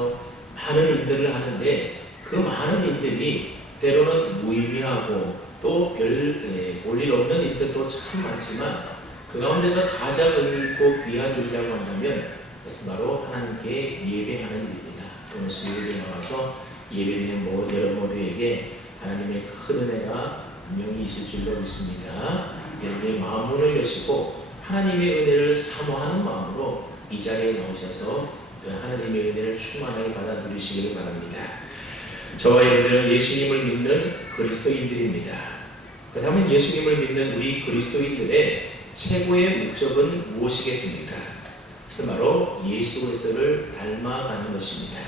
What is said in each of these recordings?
하면서 많은 일들을 하는데 그 많은 일들이 때로는 무의미하고 또 볼일 없는 일들도 참 많지만 그 가운데서 가장 의미 있고 귀한 일이라고 한다면 그것은 바로 하나님께 예배하는 일입니다. 오늘 수요일에 나와서 예배드리는 여러분 모두에게 하나님의 큰 은혜가 분명히 있을 줄로 믿습니다. 여러분의 마음문을 여시고 하나님의 은혜를 사모하는 마음으로 이 자리에 나오셔서 그 하나님의 은혜를 충만하게 받아 누리시기를 바랍니다. 저와 여러분들은 예수님을 믿는 그리스도인들입니다. 그렇다면 예수님을 믿는 우리 그리스도인들의 최고의 목적은 무엇이겠습니까? 그것은 바로 예수 그리스도를 닮아가는 것입니다.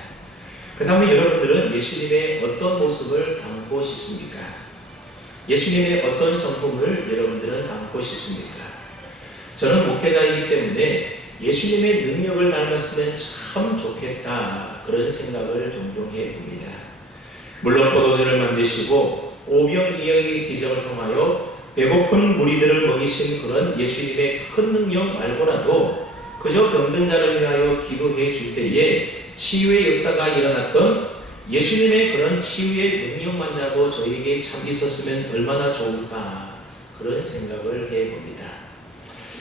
그렇다면 여러분들은 예수님의 어떤 모습을 담고 싶습니까? 예수님의 어떤 성품을 여러분들은 담고 싶습니까? 저는 목회자이기 때문에 예수님의 능력을 닮았으면 참 좋겠다 그런 생각을 종종 해봅니다. 물론 포도주를 만드시고 오병이어의 기적을 통하여 배고픈 무리들을 먹이신 그런 예수님의 큰 능력 말고라도 그저 병든 자를 위하여 기도해 줄 때에 치유의 역사가 일어났던 예수님의 그런 치유의 능력만이라도 저에게 참 있었으면 얼마나 좋을까 그런 생각을 해봅니다.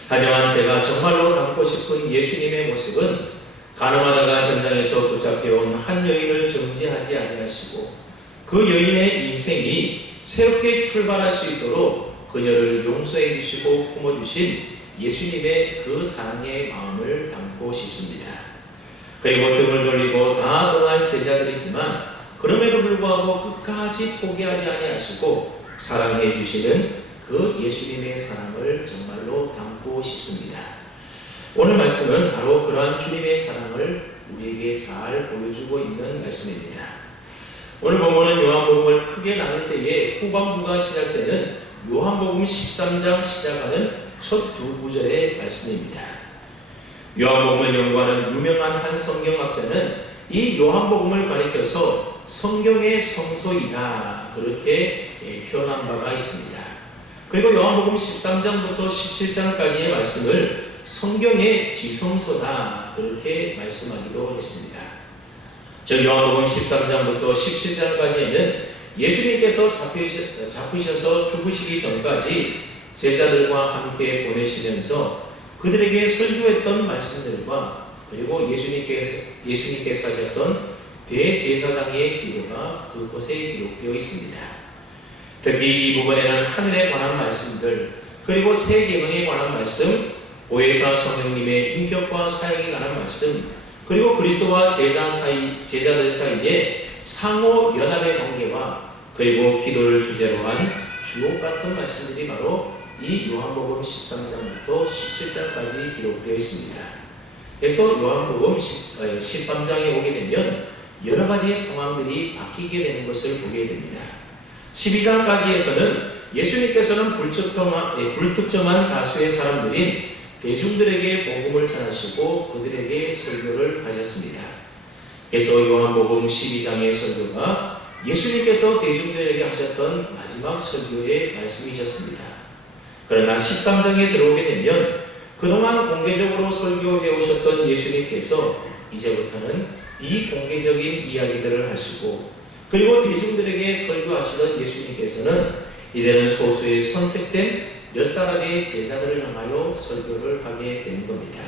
하지만 제가 정말로 담고 싶은 예수님의 모습은 가늠하다가 현장에서 붙잡혀온 한 여인을 정죄하지 아니하시고 그 여인의 인생이 새롭게 출발할 수 있도록 그녀를 용서해 주시고 품어주신 예수님의 그 사랑의 마음을 담고 싶습니다. 그리고 등을 돌리고 다 떠날 제자들이지만 그럼에도 불구하고 끝까지 포기하지 아니하시고 사랑해 주시는 그 예수님의 사랑을 정말로 담고 싶습니다. 오늘 말씀은 바로 그러한 주님의 사랑을 우리에게 잘 보여주고 있는 말씀입니다. 오늘 본문은 요한복음을 크게 나눌 때에 후반부가 시작되는 요한복음 13장 시작하는 첫 두 구절의 말씀입니다. 요한복음을 연구하는 유명한 한 성경학자는 이 요한복음을 가리켜서 성경의 성소이다 그렇게 표현한 바가 있습니다. 그리고 요한복음 13장부터 17장까지의 말씀을 성경의 지성소다 그렇게 말씀하기도 했습니다. 저 요한복음 13장부터 17장까지에는 예수님께서 잡히셔서 죽으시기 전까지 제자들과 함께 보내시면서 그들에게 설교했던 말씀들과 그리고 예수님께서 하셨던 대제사장의 기도가 그곳에 기록되어 있습니다. 특히 이 부분에는 하늘에 관한 말씀들 그리고 새 계명에 관한 말씀, 보혜사 성령님의 인격과 사역에 관한 말씀 그리고 그리스도와 제자들 사이에 상호 연합의 관계와 그리고 기도를 주제로 한 주옥 같은 말씀들이 바로 이 요한복음 13장부터 17장까지 기록되어 있습니다. 그래서 요한복음 13장에 오게 되면 여러 가지 상황들이 바뀌게 되는 것을 보게 됩니다. 12장까지에서는 예수님께서는 불특정한 다수의 사람들인 대중들에게 복음을 전하시고 그들에게 설교를 하셨습니다. 그래서 요한복음 12장의 설교가 예수님께서 대중들에게 하셨던 마지막 설교의 말씀이셨습니다. 그러나 13장에 들어오게 되면 그동안 공개적으로 설교해 오셨던 예수님께서 이제부터는 비공개적인 이야기들을 하시고 그리고 대중들에게 설교하시던 예수님께서는 이제는 소수의 선택된 몇 사람의 제자들을 향하여 설교를 하게 되는 겁니다.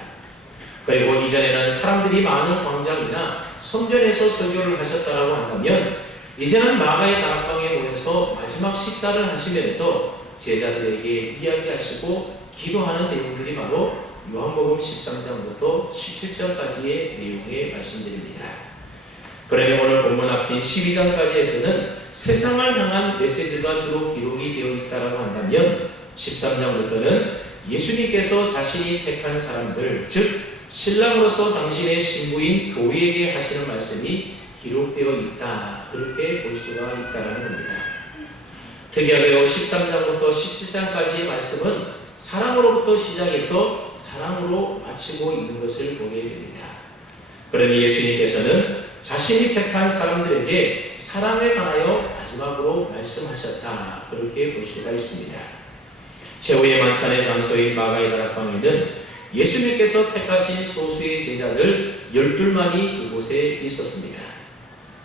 그리고 이전에는 사람들이 많은 광장이나 성전에서 설교를 하셨다라고 한다면 이제는 마가의 다락방에 모여서 마지막 식사를 하시면서 제자들에게 이야기하시고 기도하는 내용들이 바로 요한복음 13장부터 17장까지의 내용의 말씀들입니다. 그러니 오늘 본문 앞인 12장까지에서는 세상을 향한 메시지가 주로 기록이 되어 있다고 한다면 13장부터는 예수님께서 자신이 택한 사람들, 즉 신랑으로서 당신의 신부인 교회에게 하시는 말씀이 기록되어 있다 그렇게 볼 수가 있다는 겁니다. 특이하게도 13장부터 17장까지의 말씀은 사랑으로부터 시작해서 사랑으로 마치고 있는 것을 보게 됩니다. 그러니 예수님께서는 자신이 택한 사람들에게 사랑에 관하여 마지막으로 말씀하셨다 그렇게 볼 수가 있습니다. 최후의 만찬의 장소인 마가의 다락방에는 예수님께서 택하신 소수의 제자들 12만이 그곳에 있었습니다.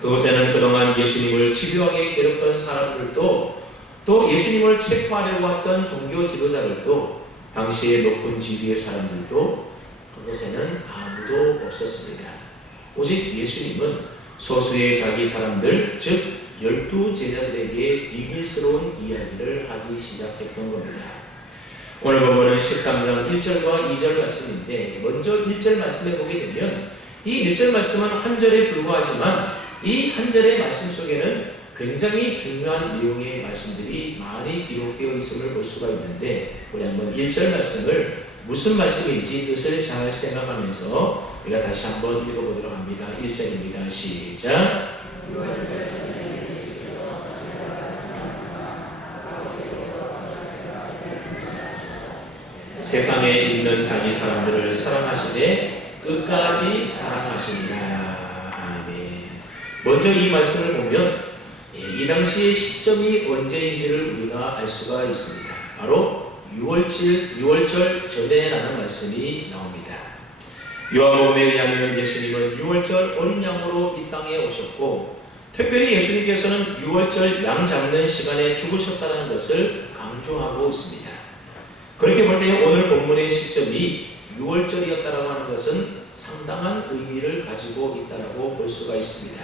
그곳에는 그동안 예수님을 집요하게 괴롭던 사람들도, 또 예수님을 체포하려고 했던 종교 지도자들도, 당시의 높은 지위의 사람들도 그곳에는 아무도 없었습니다. 오직 예수님은 소수의 자기 사람들, 즉 12제자들에게 비밀스러운 이야기를 하기 시작했던 겁니다. 오늘 본문은 13장 1절과 2절 말씀인데, 먼저 1절 말씀에 보게 되면 이 1절 말씀은 한 절에 불과하지만 이 한 절의 말씀 속에는 굉장히 중요한 내용의 말씀들이 많이 기록되어 있음을 볼 수가 있는데, 우리 한번 1절 말씀을 무슨 말씀인지 뜻을 잘 생각하면서 우리가 다시 한번 읽어보도록 합니다. 1절입니다. 시작. 세상에 있는 자기 사람들을 사랑하시되 끝까지 사랑하시니라. 아멘. 먼저 이 말씀을 보면 이 당시의 시점이 언제인지를 우리가 알 수가 있습니다. 바로 6월절 전에라는 말씀이 나옵니다. 요한복음에 의하면 예수님은 6월절 어린 양으로 이 땅에 오셨고, 특별히 예수님께서는 6월절 양 잡는 시간에 죽으셨다는 것을 강조하고 있습니다. 그렇게 볼 때 오늘 본문의 시점이 6월절이었다라고 하는 것은 상당한 의미를 가지고 있다라고 볼 수가 있습니다.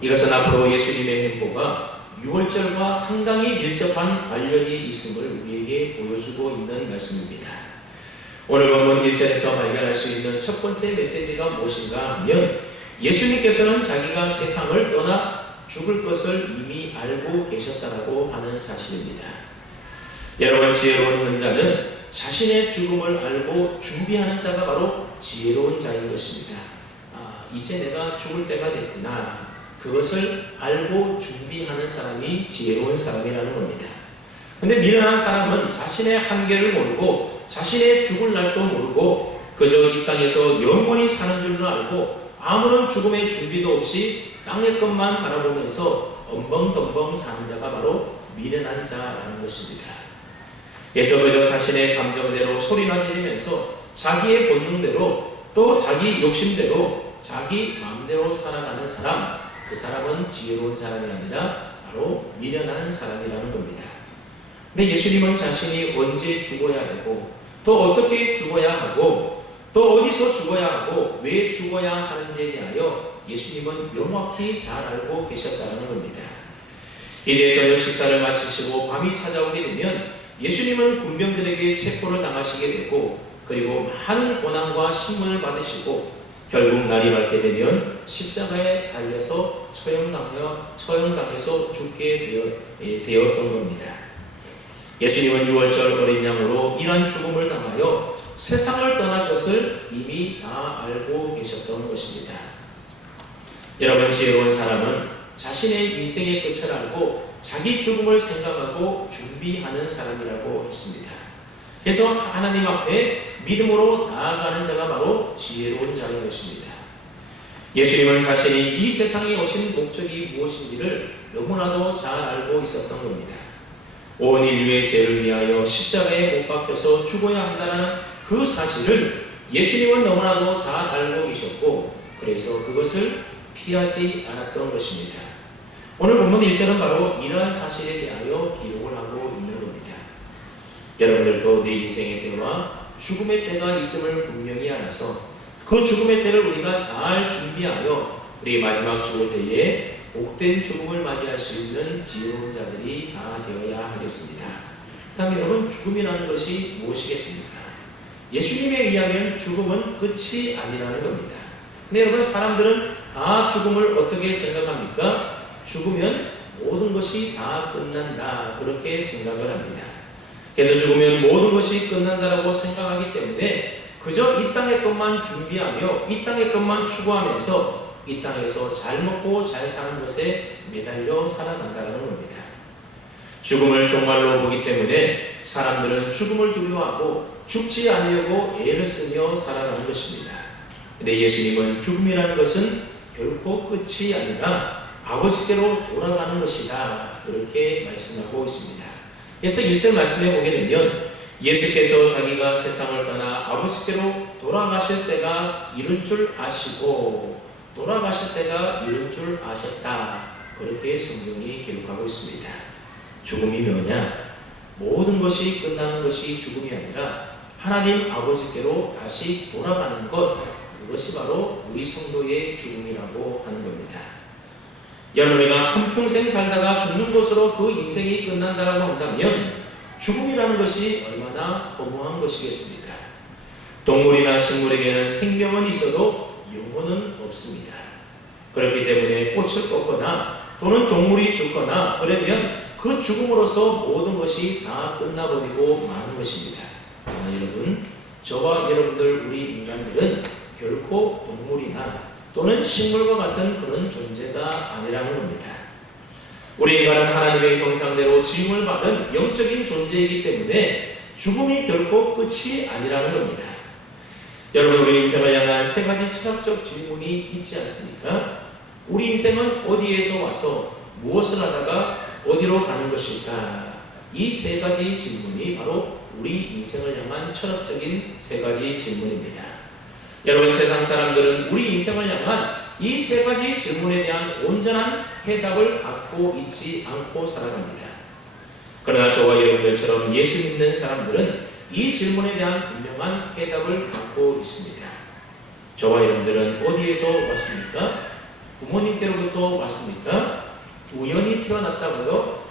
이것은 앞으로 예수님의 행보가 6월절과 상당히 밀접한 관련이 있음을 우리에게 보여주고 있는 말씀입니다. 오늘 본문 1절에서 발견할 수 있는 첫 번째 메시지가 무엇인가 하면, 예수님께서는 자기가 세상을 떠나 죽을 것을 이미 알고 계셨다라고 하는 사실입니다. 여러분, 지혜로운 혼자는 자신의 죽음을 알고 준비하는 자가 바로 지혜로운 자인 것입니다. 이제 내가 죽을 때가 됐구나. 그것을 알고 준비하는 사람이 지혜로운 사람이라는 겁니다. 근데 미련한 사람은 자신의 한계를 모르고 자신의 죽을 날도 모르고 그저 이 땅에서 영원히 사는 줄로 알고 아무런 죽음의 준비도 없이 땅의 것만 바라보면서 엉벙덩벙 사는 자가 바로 미련한 자라는 것입니다. 그래서 그저 자신의 감정대로 소리나 지르면서 자기의 본능대로 또 자기 욕심대로 자기 마음대로 살아가는 사람, 그 사람은 지혜로운 사람이 아니라 바로 미련한 사람이라는 겁니다. 근데 예수님은 자신이 언제 죽어야 되고 또 어떻게 죽어야 하고 또 어디서 죽어야 하고 왜 죽어야 하는지에 대하여 예수님은 명확히 잘 알고 계셨다는 겁니다. 이제 저녁 식사를 마치시고 밤이 찾아오게 되면 예수님은 군병들에게 체포를 당하시게 되고, 그리고 많은 고난과 신문을 받으시고 결국 날이 밝게 되면 십자가에 달려서 처형당해서 죽게 되었던 겁니다. 예수님은 6월절 어린 양으로 이런 죽음을 당하여 세상을 떠날 것을 이미 다 알고 계셨던 것입니다. 여러분, 지혜로운 사람은 자신의 인생의 끝을 알고 자기 죽음을 생각하고 준비하는 사람이라고 했습니다. 그래서 하나님 앞에 믿음으로 나아가는 자가 바로 지혜로운 자인 것입니다. 예수님은 자신이 이 세상에 오신 목적이 무엇인지를 너무나도 잘 알고 있었던 겁니다. 온 인류의 죄를 위하여 십자가에 못 박혀서 죽어야 한다는 그 사실을 예수님은 너무나도 잘 알고 계셨고, 그래서 그것을 피하지 않았던 것입니다. 오늘 본문 1절은 바로 이러한 사실에 대하여 기록을 하고 있는 겁니다. 여러분들도 내 인생의 때와 죽음의 때가 있음을 분명히 알아서 그 죽음의 때를 우리가 잘 준비하여 우리 마지막 죽을 때에 복된 죽음을 맞이할 수 있는 지혜로운 자들이 다 되어야 하겠습니다. 그다음에 여러분, 죽음이라는 것이 무엇이겠습니까? 예수님에 의하면 죽음은 끝이 아니라는 겁니다. 근데 여러분, 사람들은 다 죽음을 어떻게 생각합니까? 죽으면 모든 것이 다 끝난다, 그렇게 생각을 합니다. 그래서 죽으면 모든 것이 끝난다라고 생각하기 때문에 그저 이 땅의 것만 준비하며 이 땅의 것만 추구하면서 이 땅에서 잘 먹고 잘 사는 것에 매달려 살아간다는 겁니다. 죽음을 종말로 보기 때문에 사람들은 죽음을 두려워하고 죽지 않으려고 애를 쓰며 살아가는 것입니다. 근데 예수님은 죽음이라는 것은 결코 끝이 아니라 아버지께로 돌아가는 것이다, 그렇게 말씀하고 있습니다. 그래서 1절 말씀해 보게 되면 예수께서 자기가 세상을 떠나 아버지께로 돌아가실 때가 이른 줄 아시고 돌아가실 때가 이른 줄 아셨다. 그렇게 성경이 기록하고 있습니다. 죽음이 뭐냐? 모든 것이 끝나는 것이 죽음이 아니라 하나님 아버지께로 다시 돌아가는 것, 그것이 바로 우리 성도의 죽음이라고 하는 겁니다. 여러분, 우리가 한평생 살다가 죽는 것으로 그 인생이 끝난다라고 한다면 죽음이라는 것이 얼마나 허무한 것이겠습니까? 동물이나 식물에게는 생명은 있어도 영혼은 없습니다. 그렇기 때문에 꽃을 꺾거나 또는 동물이 죽거나 그러면 그 죽음으로써 모든 것이 다 끝나버리고 마는 것입니다. 그러나 여러분, 저와 여러분들 우리 인간들은 결코 동물이나 또는 식물과 같은 그런 존재가 아니라는 겁니다. 우리 인간은 하나님의 형상대로 지음을 받은 영적인 존재이기 때문에 죽음이 결코 끝이 아니라는 겁니다. 여러분, 우리 인생을 향한 세 가지 철학적 질문이 있지 않습니까? 우리 인생은 어디에서 와서 무엇을 하다가 어디로 가는 것일까? 이 세 가지 질문이 바로 우리 인생을 향한 철학적인 세 가지 질문입니다. 여러분, 세상 사람들은 우리 인생을 향한 이 세 가지 질문에 대한 온전한 해답을 갖고 있지 않고 살아갑니다. 그러나 저와 여러분들처럼 예수 믿는 사람들은 이 질문에 대한 분명한 해답을 갖고 있습니다. 저와 여러분들은 어디에서 왔습니까? 부모님께로부터 왔습니까? 우연히 태어났다고요?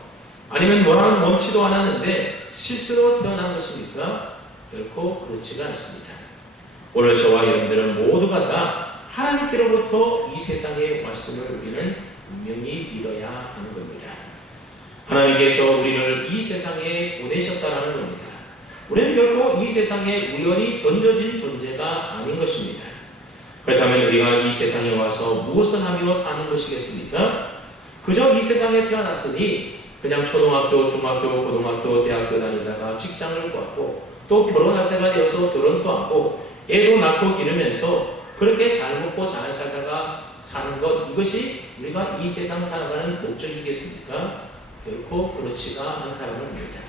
아니면 뭐라는 원치도 않았는데 실수로 태어난 것입니까? 결코 그렇지가 않습니다. 오늘 저와 여러분들은 모두가 다 하나님께로부터 이 세상에 왔음을 우리는 분명히 믿어야 하는 겁니다. 하나님께서 우리를 이 세상에 보내셨다라는 겁니다. 우리는 결코 이 세상에 우연히 던져진 존재가 아닌 것입니다. 그렇다면 우리가 이 세상에 와서 무엇을 하며 사는 것이겠습니까? 그저 이 세상에 태어났으니 그냥 초등학교, 중학교, 고등학교, 대학교 다니다가 직장을 구하고 또 결혼할 때가 되어서 결혼도 하고 애도 낳고 기르면서 그렇게 잘 먹고 잘 살다가 사는 것, 이것이 우리가 이 세상 살아가는 목적이겠습니까? 결코 그렇지가 않다는 겁니다.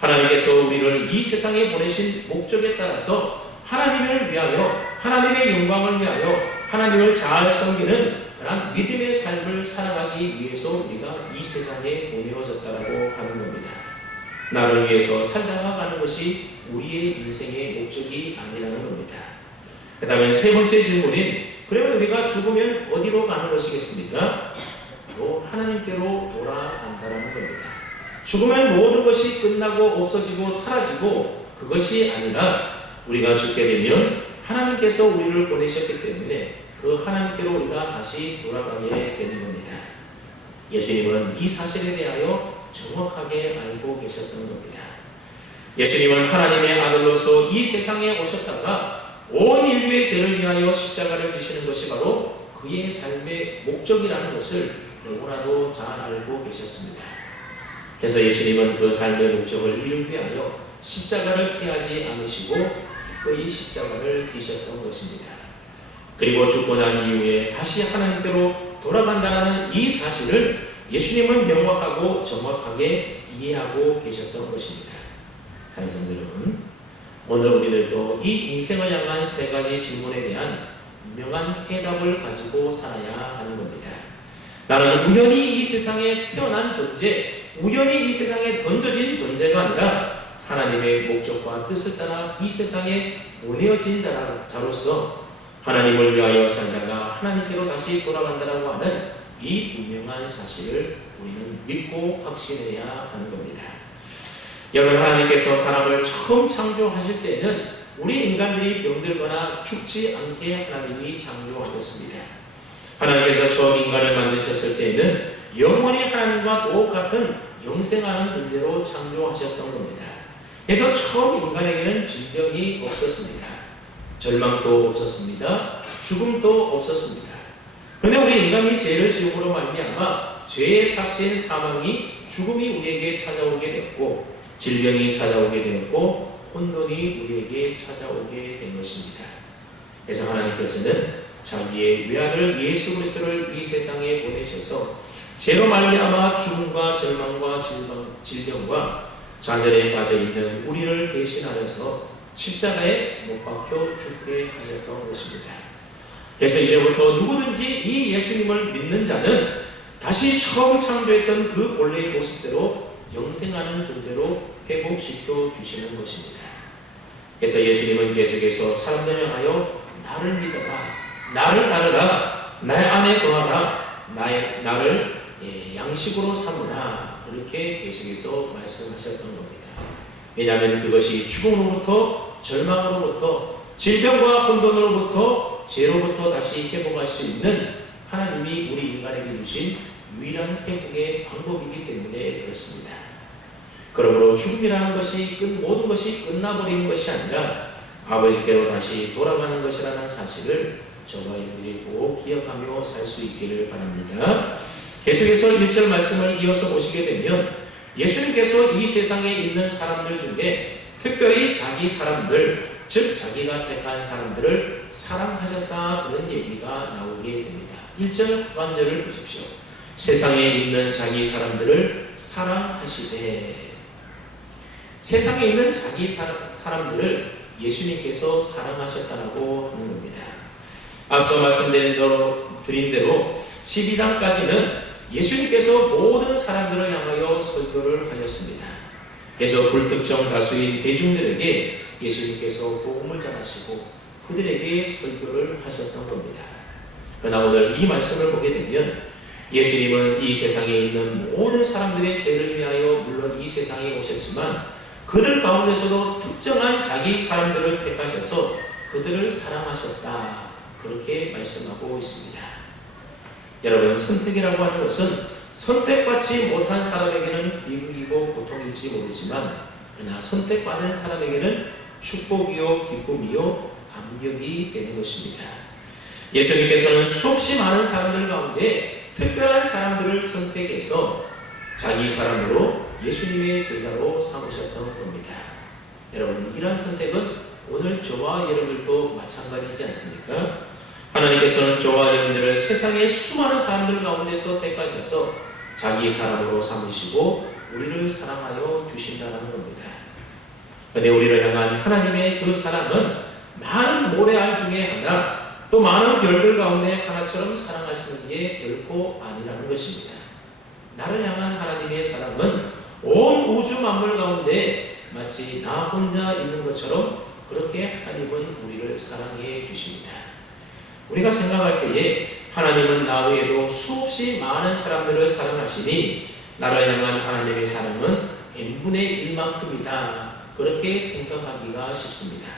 하나님께서 우리를 이 세상에 보내신 목적에 따라서 하나님을 위하여, 하나님의 영광을 위하여 하나님을 잘 섬기는 그런 믿음의 삶을 살아가기 위해서 우리가 이 세상에 보내어졌다라고 하는 겁니다. 나를 위해서 살다가 가는 것이 우리의 인생의 목적이 아니라는 겁니다. 그 다음에 세 번째 질문인, 그러면 우리가 죽으면 어디로 가는 것이겠습니까? 바로 하나님께로 돌아간다라는 겁니다. 죽으면 모든 것이 끝나고 없어지고 사라지고 그것이 아니라 우리가 죽게 되면 하나님께서 우리를 보내셨기 때문에 그 하나님께로 우리가 다시 돌아가게 되는 겁니다. 예수님은 이 사실에 대하여 정확하게 알고 계셨던 겁니다. 예수님은 하나님의 아들로서 이 세상에 오셨다가 온 인류의 죄를 위하여 십자가를 지시는 것이 바로 그의 삶의 목적이라는 것을 너무나도 잘 알고 계셨습니다. 그래서 예수님은 그 삶의 목적을 이루기 위하여 십자가를 피하지 않으시고 기꺼이 십자가를 지셨던 것입니다. 그리고 죽고 난 이후에 다시 하나님께로 돌아간다는 이 사실을 예수님은 명확하고 정확하게 이해하고 계셨던 것입니다. 사랑하는 여러분, 오늘 우리들도 이 인생을 향한 세 가지 질문에 대한 분명한 해답을 가지고 살아야 하는 겁니다. 나는 우연히 이 세상에 태어난 존재, 우연히 이 세상에 던져진 존재가 아니라 하나님의 목적과 뜻을 따라 이 세상에 보내어진 자로서 하나님을 위하여 살다가 하나님께로 다시 돌아간다라고 하는 이 분명한 사실을 우리는 믿고 확신해야 하는 겁니다. 여러분, 하나님께서 사람을 처음 창조하실 때에는 우리 인간들이 병들거나 죽지 않게 하나님이 창조하셨습니다. 하나님께서 처음 인간을 만드셨을 때에는 영원히 하나님과 똑같은 영생하는 존재로 창조하셨던 겁니다. 그래서 처음 인간에게는 질병이 없었습니다. 절망도 없었습니다. 죽음도 없었습니다. 그런데 우리 인간이 죄를 지음으로 말미암아 죄의 삭신 사망이, 죽음이 우리에게 찾아오게 되었고 질병이 찾아오게 되었고 혼돈이 우리에게 찾아오게 된 것입니다. 그래서 하나님께서는 자기의 외아들 예수 그리스도를 이 세상에 보내셔서 죄로 말미암아 죽음과 절망과 질병과 좌절에 빠져 있는 우리를 대신하여서 십자가에 못 박혀 죽게 하셨던 것입니다. 그래서 이제부터 누구든지 이 예수님을 믿는 자는 다시 처음 창조했던 그 본래의 모습대로 영생하는 존재로 회복시켜 주시는 것입니다. 그래서 예수님은 계속해서 사람들을 향하여 나를 믿어라, 나를 따르라, 나의 안에 거하라, 나를 양식으로 삼으라, 그렇게 계속해서 말씀하셨던 겁니다. 왜냐하면 그것이 죽음으로부터, 절망으로부터, 질병과 혼돈으로부터, 죄로부터 다시 회복할 수 있는 하나님이 우리 인간에게 주신 유일한 회복의 방법이기 때문에 그렇습니다. 그러므로 죽음이라는 것이 모든 것이 끝나버리는 것이 아니라 아버지께로 다시 돌아가는 것이라는 사실을 저와 여러분들이 꼭 기억하며 살 수 있기를 바랍니다. 계속해서 1절 말씀을 이어서 보시게 되면 예수님께서 이 세상에 있는 사람들 중에 특별히 자기 사람들, 즉 자기가 택한 사람들을 사랑하셨다, 그런 얘기가 나오게 됩니다. 1절 하반절을 보십시오. 세상에 있는 자기 사람들을 사랑하시되, 세상에 있는 자기 사람들을 예수님께서 사랑하셨다라고 하는 겁니다. 앞서 말씀드린 대로 12장까지는 예수님께서 모든 사람들을 향하여 설교를 하셨습니다. 그래서 불특정 다수인 대중들에게 예수님께서 복음을 전하시고 그들에게 설교를 하셨던 겁니다. 그러나 오늘 이 말씀을 보게 되면 예수님은 이 세상에 있는 모든 사람들의 죄를 위하여 물론 이 세상에 오셨지만 그들 가운데서도 특정한 자기 사람들을 택하셔서 그들을 사랑하셨다, 그렇게 말씀하고 있습니다. 여러분, 선택이라고 하는 것은 선택받지 못한 사람에게는 비극이고 고통일지 모르지만 그러나 선택받은 사람에게는 축복이요 기쁨이요 감격이 되는 것입니다. 예수님께서는 수없이 많은 사람들 가운데 특별한 사람들을 선택해서 자기 사람으로 예수님의 제자로 삼으셨던 겁니다. 여러분, 이러한 선택은 오늘 저와 여러분들도 마찬가지지 않습니까? 하나님께서는 저와 여러분들을 세상의 수많은 사람들 가운데서 택하셔서 자기 사람으로 삼으시고 우리를 사랑하여 주신다는 겁니다. 그런데 우리를 향한 하나님의 그 사랑은 많은 모래알 중에 하나, 또 많은 별들 가운데 하나처럼 사랑하시는 게 결코 아니라는 것입니다. 나를 향한 하나님의 사랑은 온 우주 만물 가운데 마치 나 혼자 있는 것처럼 그렇게 하나님은 우리를 사랑해 주십니다. 우리가 생각할 때에 하나님은 나 외에도 수없이 많은 사람들을 사랑하시니 나를 향한 하나님의 사랑은 n분의 1만큼이다, 그렇게 생각하기가 쉽습니다.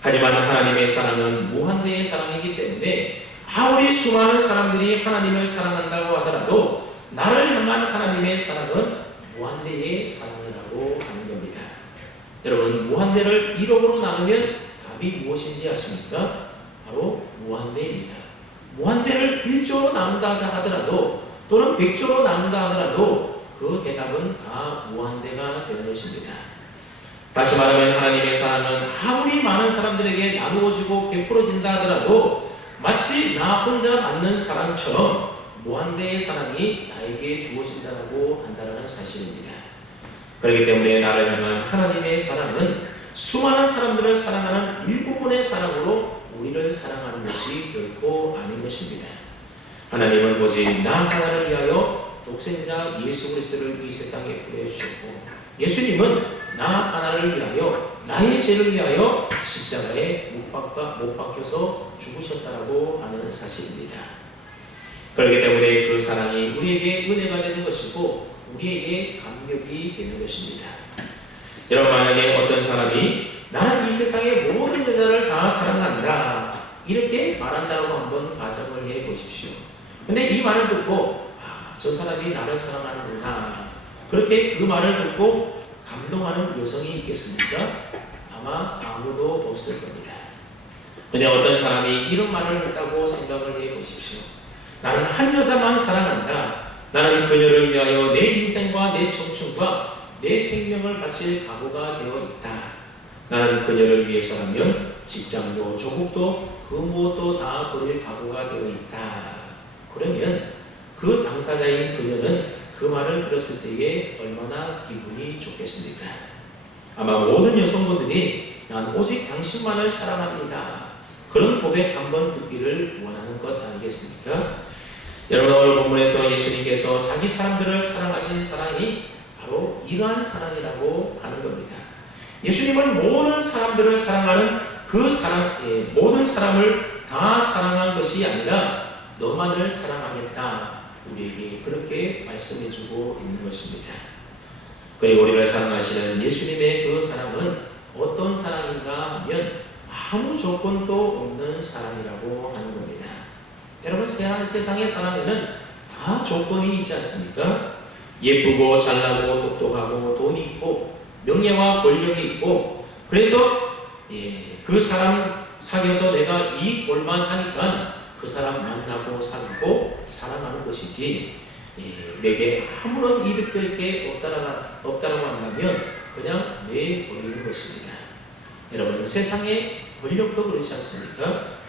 하지만 하나님의 사랑은 무한대의 사랑이기 때문에 아무리 수많은 사람들이 하나님을 사랑한다고 하더라도 나를 향한 하나님의 사랑은 무한대의 사랑이라고 하는 겁니다. 여러분, 무한대를 1억으로 나누면 답이 무엇인지 아십니까? 바로 무한대입니다. 무한대를 1조로 나눈다 하더라도 또는 100조로 나눈다 하더라도 그 해답은 다 무한대가 되는 것입니다. 다시 말하면 하나님의 사랑은 아무리 많은 사람들에게 나누어지고 베풀어진다 하더라도 마치 나 혼자 받는 사랑처럼 무한대의 사랑이 나에게 주어진다고 한다는 사실입니다. 그렇기 때문에 나를 향한 하나님의 사랑은 수많은 사람들을 사랑하는 일부분의 사랑으로 우리를 사랑하는 것이 결코 아닌 것입니다. 하나님은 오직 나 하나를 위하여 독생자 예수 그리스도를 이 세상에 보내주셨고, 예수님은 나 하나를 위하여, 나의 죄를 위하여 십자가에 못 박혀서 죽으셨다고 하는 사실입니다. 그렇기 때문에 그 사랑이 우리에게 은혜가 되는 것이고 우리에게 감격이 되는 것입니다. 여러분, 만약에 어떤 사람이 나는 이 세상의 모든 여자를 다 사랑한다, 이렇게 말한다고 한번 가정을 해 보십시오. 근데 이 말을 듣고 저 사람이 나를 사랑하는구나, 그렇게 그 말을 듣고 감동하는 여성이 있겠습니까? 아마 아무도 없을 겁니다. 근데 어떤 사람이 이런 말을 했다고 생각을 해 보십시오. 나는 한 여자만 사랑한다. 나는 그녀를 위하여 내 인생과 내 청춘과 내 생명을 바칠 각오가 되어 있다. 나는 그녀를 위해서라면 직장도 조국도 그 무엇도 다 버릴 각오가 되어 있다. 그러면 그 당사자인 그녀는 그 말을 들었을 때에 얼마나 기분이 좋겠습니까? 아마 모든 여성분들이 난 오직 당신만을 사랑합니다, 그런 고백 한번 듣기를 원하는 것 아니겠습니까? 여러분, 오늘 본문에서 예수님께서 자기 사람들을 사랑하신 사랑이 바로 이러한 사랑이라고 하는 겁니다. 예수님은 모든 사람들을 사랑하는 그 사랑, 모든 사람을 다 사랑한 것이 아니라 너만을 사랑하겠다, 우리에게 그렇게 말씀해주고 있는 것입니다. 그리고 우리를 사랑하시는 예수님의 그 사랑은 어떤 사랑인가 하면 아무 조건도 없는 사랑이라고 하는 겁니다. 여러분, 세상의 사랑에는 다 조건이 있지 않습니까? 예쁘고 잘나고 똑똑하고 돈이 있고 명예와 권력이 있고, 그래서 그 사람 사귀어서 내가 이익 볼만 하니까 그 사람 만나고 사귀고 사랑하는 것이지, 내게 아무런 이득될 게 없다라고 한다면 그냥 내버리는 것입니다. 여러분, 세상의 권력도 그렇지 않습니까?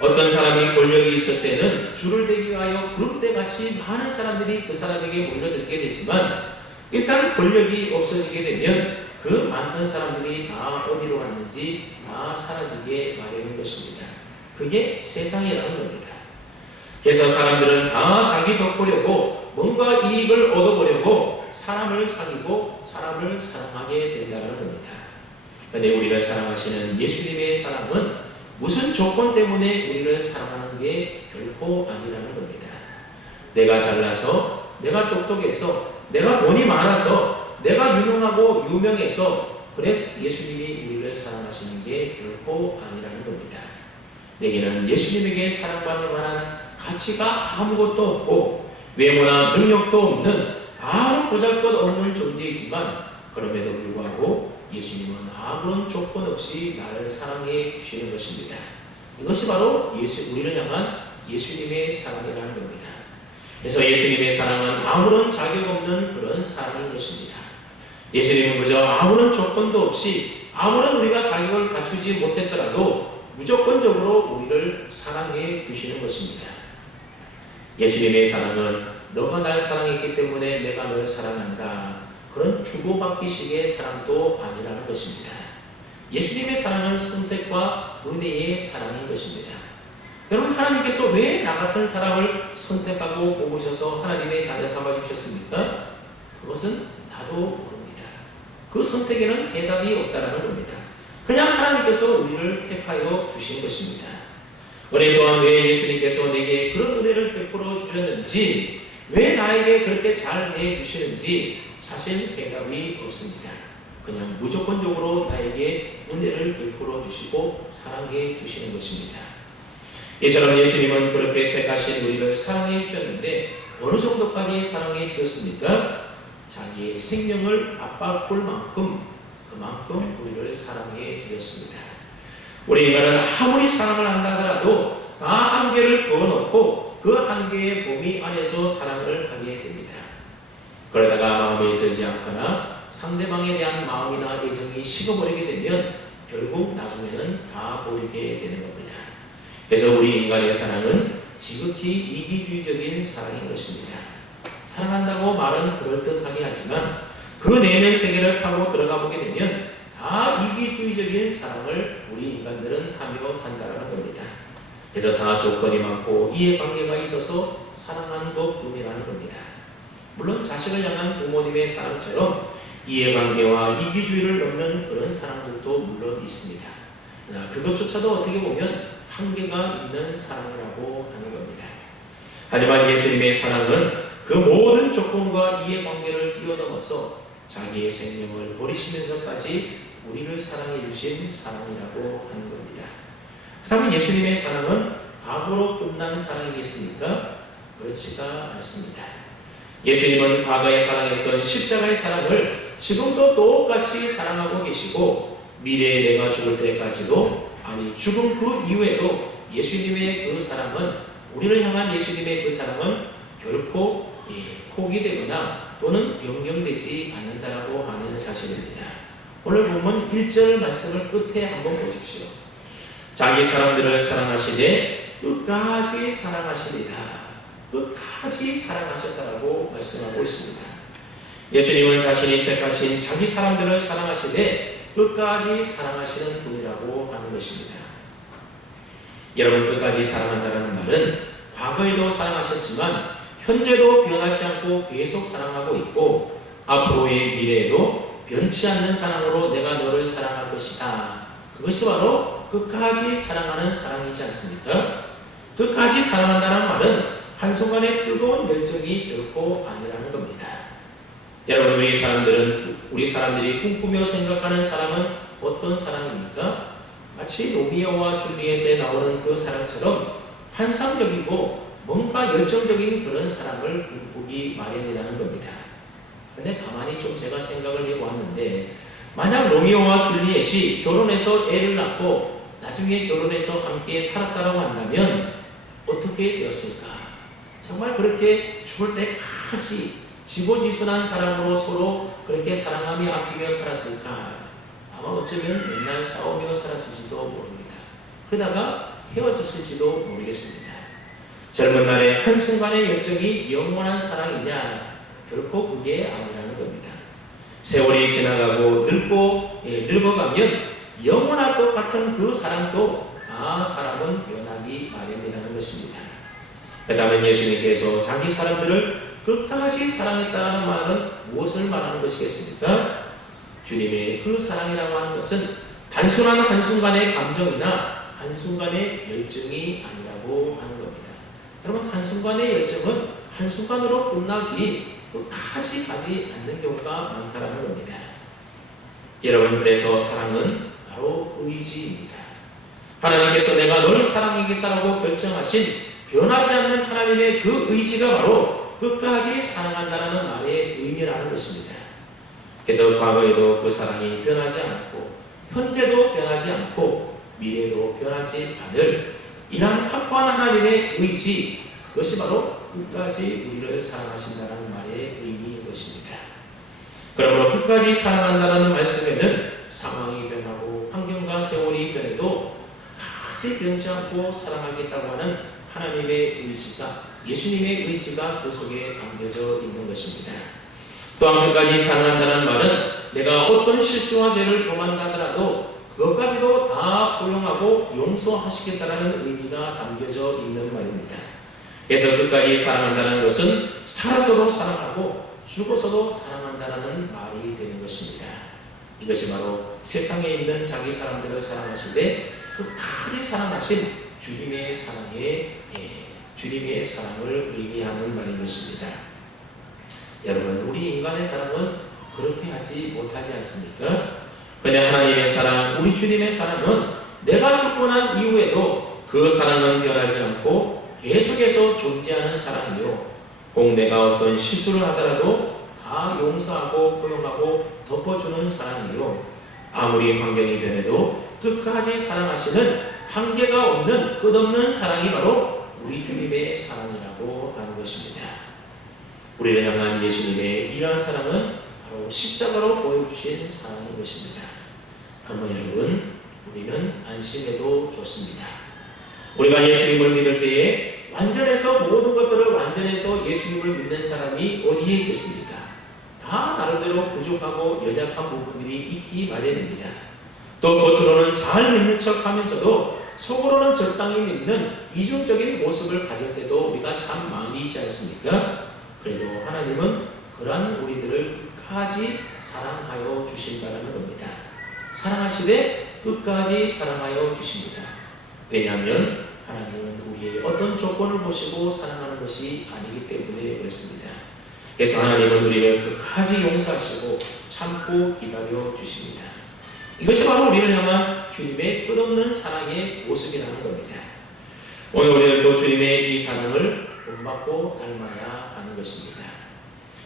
어떤 사람이 권력이 있을 때는 줄을 대기 위하여 그룹대 같이 많은 사람들이 그 사람에게 몰려들게 되지만, 일단 권력이 없어지게 되면 그 많던 사람들이 다 어디로 갔는지 다 사라지게 마련인 것입니다. 그게 세상이라는 겁니다. 그래서 사람들은 다 자기 덕 보려고 뭔가 이익을 얻어보려고 사람을 사귀고 사람을 사랑하게 된다는 겁니다. 그런데 우리를 사랑하시는 예수님의 사랑은 무슨 조건 때문에 우리를 사랑하는 게 결코 아니라는 겁니다. 내가 잘나서, 내가 똑똑해서, 내가 돈이 많아서, 내가 유능하고 유명해서 그래서 예수님이 우리를 사랑하시는 게 결코 아니라는 겁니다. 내게는 예수님에게 사랑받을 만한 가치가 아무것도 없고 외모나 능력도 없는 아무 보잘것없는 존재이지만, 그럼에도 불구하고 예수님은 아무런 조건 없이 나를 사랑해 주시는 것입니다. 이것이 바로 우리를 향한 예수님의 사랑이라는 겁니다. 그래서 예수님의 사랑은 아무런 자격 없는 그런 사랑인 것입니다. 예수님은 그저 아무런 조건도 없이 아무런 우리가 자격을 갖추지 못했더라도 무조건적으로 우리를 사랑해 주시는 것입니다. 예수님의 사랑은 너가 날 사랑했기 때문에 내가 너를 사랑한다, 그런 주고받기식의 사랑도 아니라는 것입니다. 예수님의 사랑은 선택과 은혜의 사랑인 것입니다. 여러분, 하나님께서 왜 나 같은 사람을 선택하고 뽑으셔서 하나님의 자녀 삼아주셨습니까? 그것은 나도 모릅니다. 그 선택에는 해답이 없다는 겁니다. 그냥 하나님께서 우리를 택하여 주신 것입니다. 은혜 또한 왜 예수님께서 내게 그런 은혜를 베풀어 주셨는지, 왜 나에게 그렇게 잘 해주시는지 사실 해답이 없습니다. 그냥 무조건적으로 나에게 은혜를 베풀어 주시고 사랑해 주시는 것입니다. 이처럼 예수님은 그렇게 택하신 우리를 사랑해 주셨는데 어느 정도까지 사랑해 주셨습니까? 자기의 생명을 압박할 만큼, 그만큼 우리를 사랑해 주셨습니다. 우리 인간은 아무리 사랑을 한다 하더라도 다 한계를 그어놓고 그 한계의 범위 안에서 사랑을 하게 됩니다. 그러다가 마음에 들지 않거나 상대방에 대한 마음이나 애정이 식어버리게 되면 결국 나중에는 다 버리게 되는 겁니다. 그래서 우리 인간의 사랑은 지극히 이기주의적인 사랑인 것입니다. 사랑한다고 말은 그럴듯하게 하지만 그 내면 세계를 파고 들어가 보게 되면 다 이기주의적인 사랑을 우리 인간들은 하며 산다는 겁니다. 그래서 다 조건이 많고 이해관계가 있어서 사랑하는 것뿐이라는 겁니다. 물론 자식을 향한 부모님의 사랑처럼 이해관계와 이기주의를 넘는 그런 사랑들도 물론 있습니다. 그것조차도 어떻게 보면 한계가 있는 사랑이라고 하는 겁니다. 하지만 예수님의 사랑은 그 모든 조건과 이해관계를 뛰어넘어서 자기의 생명을 버리시면서까지 우리를 사랑해 주신 사랑이라고 하는 겁니다. 그렇다면 예수님의 사랑은 과거로 끝난 사랑이겠습니까? 그렇지가 않습니다. 예수님은 과거에 사랑했던 십자가의 사랑을 지금도 똑같이 사랑하고 계시고, 미래에 내가 죽을 때까지도, 아니 죽음 그 이후에도 예수님의 그 사랑은, 우리를 향한 예수님의 그 사랑은 결코 포기되거나 또는 변경되지 않는다라고 하는 사실입니다. 오늘 본문 1절 말씀을 끝에 한번 보십시오. 자기 사람들을 사랑하시되 끝까지 사랑하시리라. 끝까지 사랑하셨다라고 말씀하고 있습니다. 예수님은 자신이 택하신 자기 사람들을 사랑하시되 끝까지 사랑하시는 분이라고 하는 것입니다. 여러분, 끝까지 사랑한다는 말은 과거에도 사랑하셨지만 현재도 변하지 않고 계속 사랑하고 있고 앞으로의 미래에도 변치 않는 사랑으로 내가 너를 사랑할 것이다. 그것이 바로 끝까지 사랑하는 사랑이지 않습니까? 끝까지 사랑한다는 말은 한순간의 뜨거운 열정이 결코 아니라는 겁니다. 여러분, 우리 사람들이 꿈꾸며 생각하는 사랑은 어떤 사랑입니까? 마치 로미오와 줄리엣에 나오는 그 사랑처럼 환상적이고 뭔가 열정적인 그런 사랑을 꿈꾸기 마련이라는 겁니다. 근데 가만히 좀 제가 생각을 해보았는데, 만약 로미오와 줄리엣이 결혼해서 애를 낳고 나중에 결혼해서 함께 살았다라고 한다면 어떻게 되었을까? 정말 그렇게 죽을 때까지 지고지순한 사랑으로 서로 그렇게 사랑하며 아끼며 살았을까? 아마 어쩌면 맨날 싸우며 살았을지도 모릅니다. 그러다가 헤어졌을지도 모르겠습니다. 젊은 날의 한순간의 열정이 영원한 사랑이냐? 결코 그게 아니라는 겁니다. 세월이 지나가고 늙어가면 영원할 것 같은 그 사랑도 사람은 변하기 마련이라는 것입니다. 그다음에 예수님께서 자기 사람들을 끝까지 사랑했다는 말은 무엇을 말하는 것이겠습니까? 주님의 그 사랑이라고 하는 것은 단순한 한순간의 감정이나 한순간의 열정이 아니라고 하는 겁니다. 여러분, 한순간의 열정은 한순간으로 끝나지 끝까지 가지 않는 경우가 많다는 겁니다. 여러분, 그래서 사랑은 바로 의지입니다. 하나님께서 내가 너를 사랑하겠다라고 결정하신 변하지 않는 하나님의 그 의지가 바로 끝까지 사랑한다는 말의 의미라는 것입니다. 그래서 과거에도 그 사랑이 변하지 않았고 현재도 변하지 않고 미래도 변하지 않을 이러한 확고한 하나님의 의지, 그것이 바로 끝까지 우리를 사랑하신다는 말의 의미인 것입니다. 그러므로 끝까지 사랑한다는 말씀에는 상황이 변하고 환경과 세월이 변해도 끝까지 변치 않고 사랑하겠다고 하는 하나님의 의지가, 예수님의 의지가 그 속에 담겨져 있는 것입니다. 또한 끝까지 사랑한다는 말은 내가 어떤 실수와 죄를 범한다 하더라도 그것까지도 다 포용하고 용서하시겠다는 의미가 담겨져 있는 말입니다. 그래서 끝까지 사랑한다는 것은 살아서도 사랑하고 죽어서도 사랑한다는 말이 되는 것입니다. 이것이 바로 세상에 있는 자기 사람들을 사랑하시되 끝까지 사랑하신 주님의 사랑을 의미하는 말인 것입니다. 여러분, 우리 인간의 사랑은 그렇게 하지 못하지 않습니까? 그냥 하나님의 사랑, 우리 주님의 사랑은 내가 죽고 난 이후에도 그 사랑은 변하지 않고 계속해서 존재하는 사랑이요, 꼭 내가 어떤 실수를 하더라도 다 용서하고 포용하고 덮어주는 사랑이요, 아무리 환경이 변해도 끝까지 사랑하시는 한계가 없는 끝없는 사랑이 바로 우리 주님의 사랑이라고 하는 것입니다. 우리를 향한 예수님의 이러한 사랑은 바로 십자가로 보여주신 사랑인 것입니다. 그러면 여러분, 우리는 안심해도 좋습니다. 우리가 예수님을 믿을 때에 완전해서 모든 것들을 완전해서 예수님을 믿는 사람이 어디에 있겠습니까? 다 나름대로 부족하고 연약한 부분들이 있기 마련입니다. 또 겉으로는 잘 믿는 척 하면서도 속으로는 적당히 믿는 이중적인 모습을 가질 때도 우리가 참 많이 있지 않습니까? 그래도 하나님은 그러한 우리들을 끝까지 사랑하여 주신다는 겁니다. 사랑하시되 끝까지 사랑하여 주십니다. 왜냐하면 하나님은 우리의 어떤 조건을 보시고 사랑하는 것이 아니기 때문에 그렇습니다. 그래서 하나님은 우리를 끝까지 용서하시고 참고 기다려 주십니다. 이것이 바로 우리를 향한 주님의 끝없는 사랑의 모습이라는 겁니다. 오늘 우리는 또 주님의 이 사랑을 본받고 닮아야 하는 것입니다.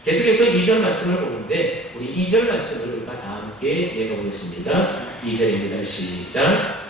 계속해서 2절 말씀을 보는데 우리 2절 말씀을 우리가 다 함께 읽어보겠습니다. 2절입니다. 시작.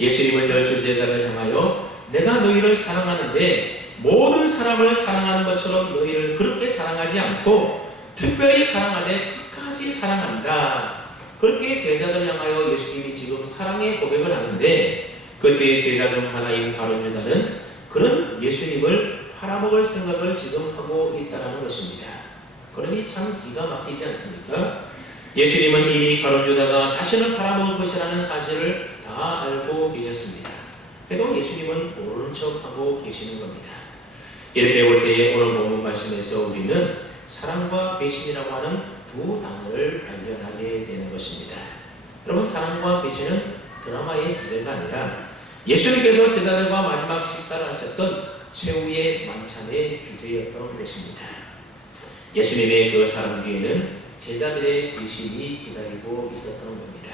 예수님을 늘 주제자를 향하여 내가 너희를 사랑하는데 모든 사람을 사랑하는 것처럼 너희를 그렇게 사랑하지 않고 특별히 사랑하되 끝까지 사랑한다. 그렇게 제자를 향하여 예수님이 지금 지금 사랑의 고백을 하는데, 그때 제자 중 하나인 가룟 유다는 그런 예수님을 팔아먹을 생각을 지금 하고 있다는 것입니다. 그러니 참 기가 막히지 않습니까? 예수님은 이미 가룟 유다가 자신을 팔아먹을 것이라는 사실을 다 알고 계셨습니다. 그래도 예수님은 모르는 척하고 계시는 겁니다. 이렇게 볼 때에 오늘 본문 말씀에서 우리는 사랑과 배신이라고 하는 두 단어를 발견하게 되는 것입니다. 여러분, 사랑과 배신은 드라마의 주제가 아니라 예수님께서 제자들과 마지막 식사를 하셨던 최후의 만찬의 주제였던 것입니다. 예수님의 그 사랑 뒤에는 제자들의 배신이 기다리고 있었던 겁니다.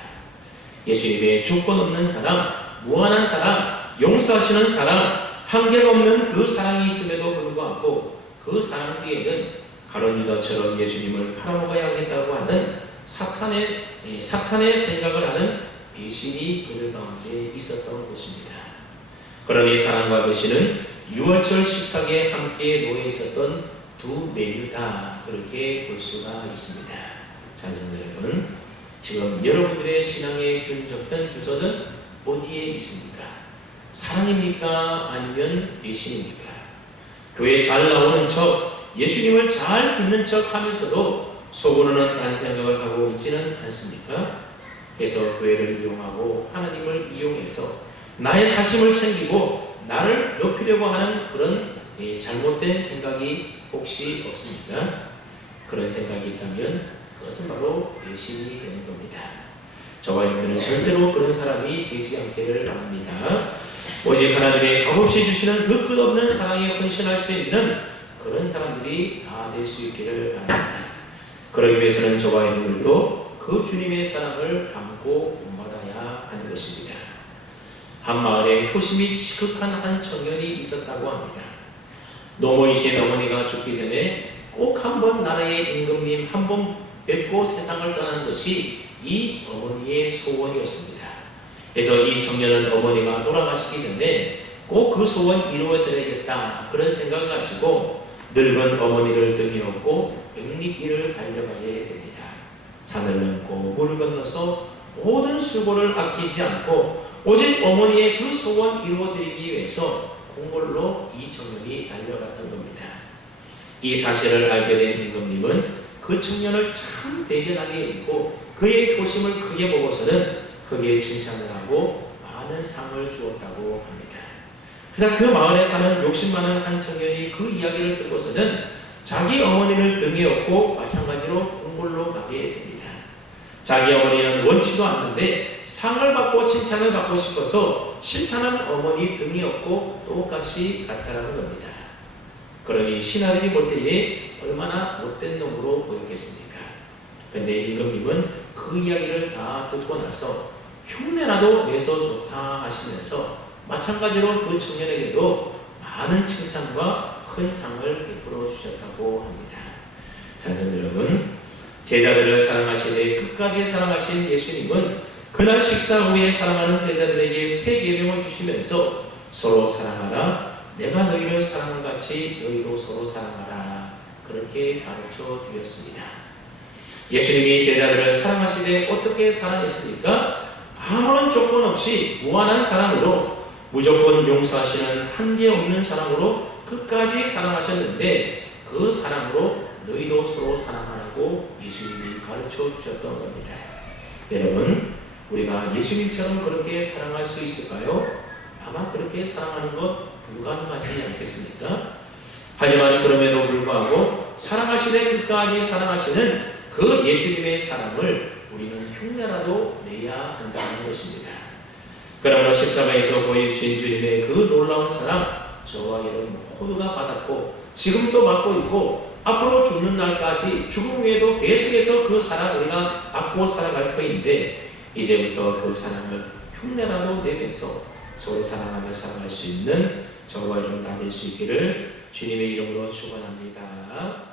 예수님의 조건 없는 사랑, 무한한 사랑, 용서하시는 사랑, 한계가 없는 그 사랑이 있음에도 불구하고 그 사랑 뒤에는 가룟 유다처럼 예수님을 팔아먹어야 하겠다고 하는 사탄의 생각을 하는 배신이 그들 가운데 있었던 것입니다. 그러니 사랑과 배신은 유월절 식탁에 함께 놓여 있었던 두 메뉴다, 그렇게 볼 수가 있습니다. 자녀들 여러분, 지금 여러분들의 신앙의 균접한 주소는 어디에 있습니까? 사랑입니까? 아니면 배신입니까? 교회 잘 나오는 척, 예수님을 잘 믿는 척 하면서도 속으로는 딴 생각을 하고 있지는 않습니까? 그래서 교회를 이용하고 하나님을 이용해서 나의 사심을 챙기고 나를 높이려고 하는 그런 잘못된 생각이 혹시 없습니까? 그런 생각이 있다면 그것은 바로 배신이 되는 겁니다. 저와 여러분들은 절대로 그런 사람이 되지 않기를 바랍니다. 오직 하나님의 값없이 주시는 그 끝없는 사랑에 헌신할 수 있는 그런 사람들이 다 될 수 있기를 바랍니다. 그러기 위해서는 저와 여러분들도 그 주님의 사랑을 담고 본받아야 하는 것입니다. 한 마을에 효심이 지극한 한 청년이 있었다고 합니다. 노모이신 어머니가 죽기 전에 꼭 한번 나라의 임금님 한 번 뵙고 세상을 떠나는 것이 이 어머니의 소원이었습니다. 그래서 이 청년은 어머니가 돌아가시기 전에 꼭 그 소원 이루어드려야겠다, 그런 생각을 가지고 늙은 어머니를 등에 업고 백리길을 달려가야 됩니다. 산을 넘고 물을 건너서 모든 수고를 아끼지 않고 오직 어머니의 그 소원 이루어드리기 위해서 콩골로 이 청년이 달려갔던 겁니다. 이 사실을 알게 된 임금님은 그 청년을 참 대견하게 여기고 그의 효심을 크게 보고서는 크게 칭찬을 하고 많은 상을 주었다고 합니다. 그러나 그 마을에 사는 욕심 많은 한 청년이 그 이야기를 듣고서는 자기 어머니를 등에 업고 마찬가지로 콩골로 가게 됩니다. 자기 어머니는 원치도 않는데 상을 받고 칭찬을 받고 싶어서 싫다는 어머니 등에 업고 똑같이 갔다라는 겁니다. 그러니 신하들이 볼 때에 얼마나 못된 놈으로 보였겠습니까? 근데 임금님은 그 이야기를 다 듣고 나서 흉내라도 내서 좋다 하시면서 마찬가지로 그 청년에게도 많은 칭찬과 큰 상을 베풀어 주셨다고 합니다. 자녀들 여러분, 제자들을 사랑하시되 끝까지 사랑하신 예수님은 그날 식사 후에 사랑하는 제자들에게 새 계명을 주시면서 서로 사랑하라, 내가 너희를 사랑한 같이 너희도 서로 사랑하라, 그렇게 가르쳐 주셨습니다. 예수님이 제자들을 사랑하시되 어떻게 사랑했습니까? 아무런 조건 없이 무한한 사랑으로, 무조건 용서하시는 한계 없는 사랑으로 끝까지 사랑하셨는데 그 사랑으로 너희도 서로 사랑하라고 예수님이 가르쳐 주셨던 겁니다. 여러분, 우리가 예수님처럼 그렇게 사랑할 수 있을까요? 아마 그렇게 사랑하는 것 불가능하지 않겠습니까? 하지만 그럼에도 불구하고 사랑하시되 끝까지 사랑하시는 그 예수님의 사랑을 우리는 흉내라도 내야 한다는 것입니다. 그러므로 십자가에서 보여주신 주님의 그 놀라운 사랑, 저와 여러분 모두가 받았고 지금도 받고 있고 앞으로 죽는 날까지 죽음 후에도 계속해서 그 사랑 우리가 받고 살아갈 터인데, 이제부터 그 사랑을 흉내라도 내면서 서로 사랑하며 살아갈 수 있는 저와 여러분 다 될 수 있기를 주님의 이름으로 축원합니다.